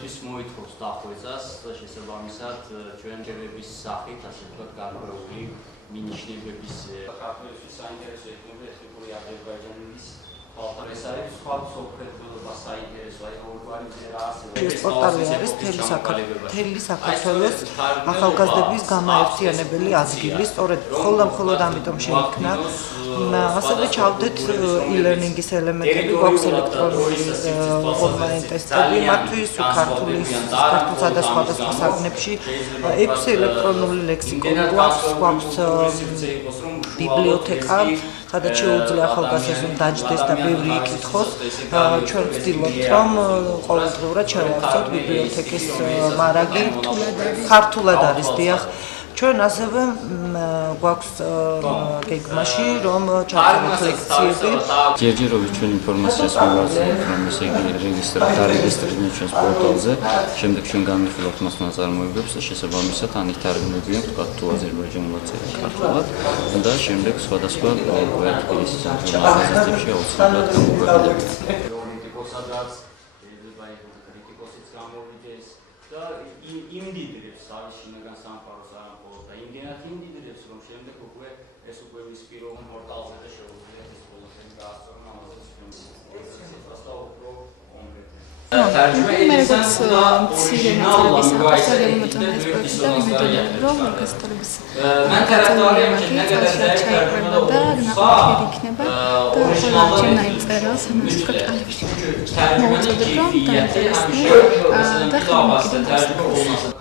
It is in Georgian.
ჩვენთვის მოითხოვს დახვეწას და შესაბამისად ჩვენ ჯერების სახით, ასე ვთქვათ, გარკვეული მინიშნებების ქართველების საინტერესო ეთნიკური აზერბაიჯანის ეს არის სხვა სოფლმეურნეობა საინტერესო აი ორი ძერა ეს პორტალი არის მთელი საქართველოს ახალგაზრდების გამაერთიანებელი ადგილი, სწორედ მხოლოდ ამიტომ შეიქმნა. ასევე ჩავდეთ e-learning-ის ელემენტები, გვაქვს ელექტრონული ონლაინ ტესტები, მათთვის ქართულსა და სხვადასხვა საგნებში 6 ელექტრონული ლექსიკონი გვაქვს ბიბლიოთეკა, სადაც შეუძლია ახალგაზრდამ დაჯდეს და ბევრი იკითხოს. ჩვენ ვცდილობთ, რომ ყოველდღიურად შევავსოთ ბიბლიოთეკის მარაგი, ქართულად არის, დიახ. ჩვენ ასევე გვაქვს გეგმაში, რომ ჩავწეროთ ლექციები. ჯერჯერობით ჩვენ ინფორმაციას მივაწვდით, რომ ესე იგი დარეგისტრირდნენ ჩვენს პორტალზე, შემდეგ ჩვენ განვიხილავთ მას ნაწარმოებებს და შესაბამისად ანითარგმნები აქვს, თქვა თუ აზერბაიჯანულად ქართულად და შემდეგ სხვადასხვა თბილისის უნივერსიტეტებში აუცილებლად გამოგვეყენებიან. სადაც შეიძლება იყოს კრიტიკოსიც გამოვიდეს და იმდიდრებს არის შინაგან სამყაროს არამხოლოდ და იმდენად იმდიდრებს, რომ შემდეგ უკვე ეს უკვე ის პიროვნულ პორტალზე და შეუძლია ეს ყველაფერი გაასწორონ ამაზეც ჩვენ ეს და უფრო და